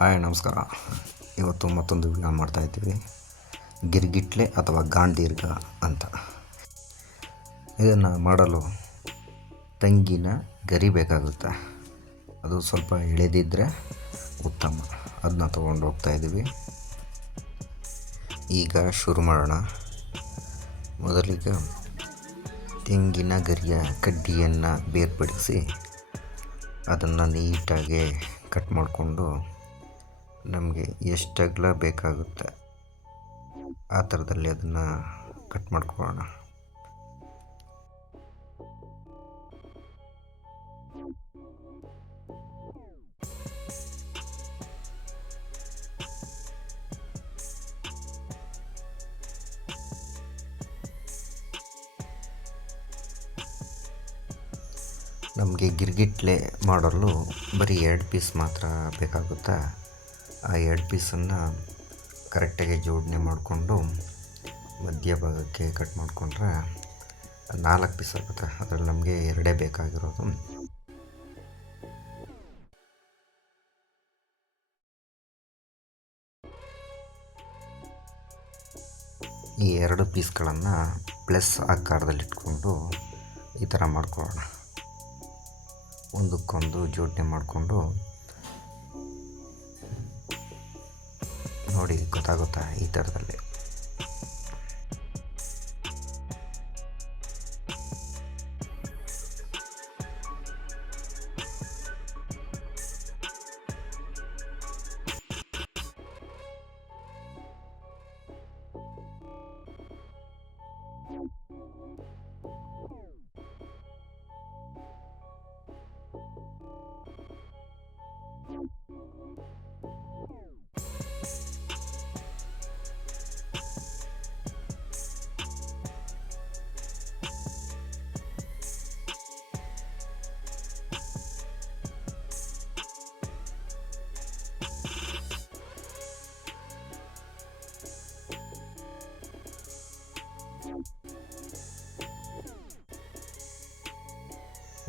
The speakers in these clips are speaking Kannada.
ಹಾಯ್, ನಮಸ್ಕಾರ. ಇವತ್ತು ಮತ್ತೊಂದು ವಿಡಿಯೋ ಮಾಡ್ತಾ ಇದ್ದೀವಿ. ಗಿರ್ಗಿಟ್ಲೆ ಅಥವಾ ಗಾಂಡೀರ್ಘ ಅಂತ. ಇದನ್ನು ಮಾಡಲು ತಂಗಿನ ಗರಿ ಬೇಕಾಗುತ್ತೆ. ಅದು ಸ್ವಲ್ಪ ಎಳೆದಿದ್ದರೆ ಉತ್ತಮ. ಅದನ್ನ ತೊಗೊಂಡು ಹೋಗ್ತಾ ಇದ್ದೀವಿ. ಈಗ ಶುರು ಮಾಡೋಣ. ಮೊದಲಿಗೆ ತೆಂಗಿನ ಗರಿಯ ಕಡ್ಡಿಯನ್ನು ಬೇರ್ಪಡಿಸಿ ಅದನ್ನು ನೀಟಾಗಿ ಕಟ್ ಮಾಡಿಕೊಂಡು ನಮಗೆ ಎಷ್ಟು ಅಗಲ ಬೇಕಾಗುತ್ತೆ. ಆ ಥರದಲ್ಲಿ ಅದನ್ನು ಕಟ್ ಮಾಡ್ಕೊಳ್ಳೋಣ. ನಮಗೆ ಗಿರ್ಗಿಟ್ಲೆ ಮಾಡಲು ಬರೀ ಎರಡು ಪೀಸ್ ಮಾತ್ರ ಬೇಕಾಗುತ್ತೆ. ಆ ಎರಡು ಪೀಸನ್ನು ಕರೆಕ್ಟಾಗಿ ಜೋಡಣೆ ಮಾಡಿಕೊಂಡು ಮಧ್ಯಭಾಗಕ್ಕೆ ಕಟ್ ಮಾಡಿಕೊಂಡ್ರೆ ನಾಲ್ಕು ಪೀಸ್ ಆಗುತ್ತೆ. ಅದರಲ್ಲಿ ನಮಗೆ ಎರಡೇ ಬೇಕಾಗಿರೋದು. ಈ ಎರಡು ಪೀಸ್ಗಳನ್ನು ಪ್ಲಸ್ ಆಕಾರದಲ್ಲಿಟ್ಕೊಂಡು ಈ ಥರ ಮಾಡ್ಕೊಳ್ಳೋಣ. ಒಂದಕ್ಕೊಂದು ಜೋಡಣೆ ಮಾಡಿಕೊಂಡು ನೋಡಿ ಗೊತ್ತಾಗುತ್ತಾ ಈ ಥರದಲ್ಲಿ.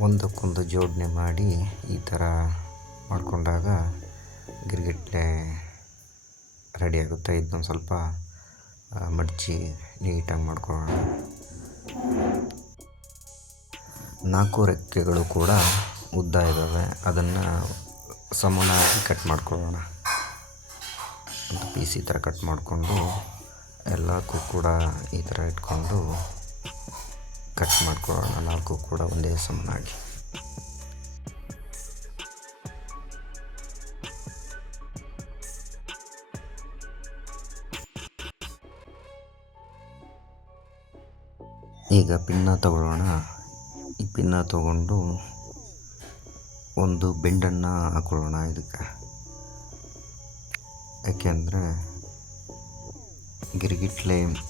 ಒಂದಕ್ಕೊಂದು ಜೋಡಣೆ ಮಾಡಿ ಈ ಥರ ಮಾಡಿಕೊಂಡಾಗ ಗಿರ್ಗಿಟ್ಲೆ ರೆಡಿಯಾಗುತ್ತೆ ಇದನ್ನೊಂದು ಸ್ವಲ್ಪ ಮಡಚಿ ನೀಟಾಗಿ ಮಾಡ್ಕೊಳ್ಳೋಣ. ನಾಲ್ಕು ರೆಕ್ಕೆಗಳು ಕೂಡ ಉದ್ದ ಇದ್ದಾವೆ. ಅದನ್ನು ಸಮನಾಗಿ ಕಟ್ ಮಾಡ್ಕೊಳ್ಳೋಣ. ಒಂದು ಪೀಸ್ ಈ ಥರ ಕಟ್ ಮಾಡಿಕೊಂಡು ಎಲ್ಲಕ್ಕೂ ಕೂಡ ಈ ಥರ ಇಟ್ಕೊಂಡು ಕಟ್ ಮಾಡ್ಕೊಳ್ಳೋಣ. ನಾಲ್ಕು ಕೂಡ ಒಂದೇ ಸಮನಾಗಿ. ಈಗ ಪಿನ್ನ ತಗೊಳ್ಳೋಣ. ಈ ಪಿನ್ನ ತಗೊಂಡು ಒಂದು ಬೆಂಡನ್ನು ಹಾಕೊಳ್ಳೋಣ ಇದಕ್ಕೆ. ಯಾಕೆಂದರೆ ಗಿರ್ಗಿಟ್ಲೆ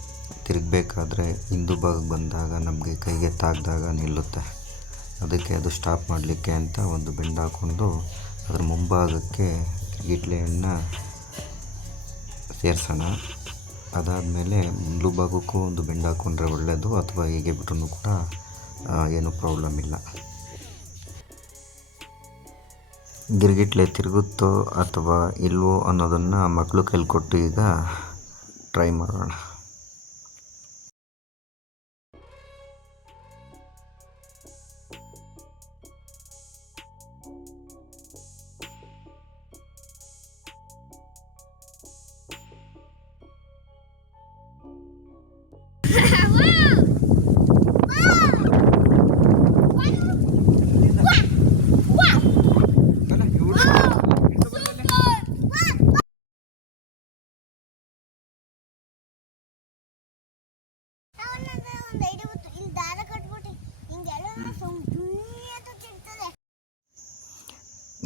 ತಿರುಗಬೇಕಾದ್ರೆ ಹಿಂದೂ ಭಾಗಕ್ಕೆ ಬಂದಾಗ ನಮಗೆ ಕೈಗೆ ತಾಗ್ದಾಗ ನಿಲ್ಲುತ್ತೆ. ಅದಕ್ಕೆ ಅದು ಸ್ಟಾಪ್ ಮಾಡಲಿಕ್ಕೆ ಅಂತ ಒಂದು ಬೆಂಡ್ ಹಾಕ್ಕೊಂಡು ಅದರ ಮುಂಭಾಗಕ್ಕೆ ಗಿರ್ಗಿಟ್ಲೆಯನ್ನು ಸೇರಿಸೋಣ. ಅದಾದಮೇಲೆ ಮುಂದೂ ಭಾಗಕ್ಕೂ ಒಂದು ಬೆಂಡ್ ಹಾಕ್ಕೊಂಡ್ರೆ ಒಳ್ಳೆಯದು ಅಥವಾ ಹೀಗೆ ಬಿಟ್ರೂ ಕೂಡ ಏನೂ ಪ್ರಾಬ್ಲಮ್ ಇಲ್ಲ. ಗಿರ್ಗಿಟ್ಲೆ ತಿರುಗುತ್ತೋ ಅಥವಾ ಇಲ್ವೋ ಅನ್ನೋದನ್ನು ಮಕ್ಕಳು ಕೈಲಿ ಕೊಟ್ಟು ಈಗ ಟ್ರೈ ಮಾಡೋಣ.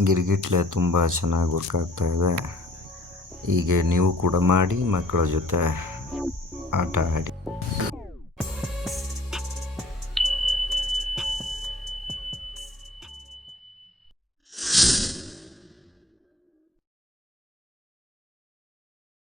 ಗಿರ್ಗಿಟ್ಲೆ ತುಂಬ ಚೆನ್ನಾಗಿ ವರ್ಕ್ ಆಗ್ತಾ ಇದೆ. ಹೀಗೆ ನೀವು ಕೂಡ ಮಾಡಿ ಮಕ್ಕಳ ಜೊತೆ ಆಟ ಆಡಿ.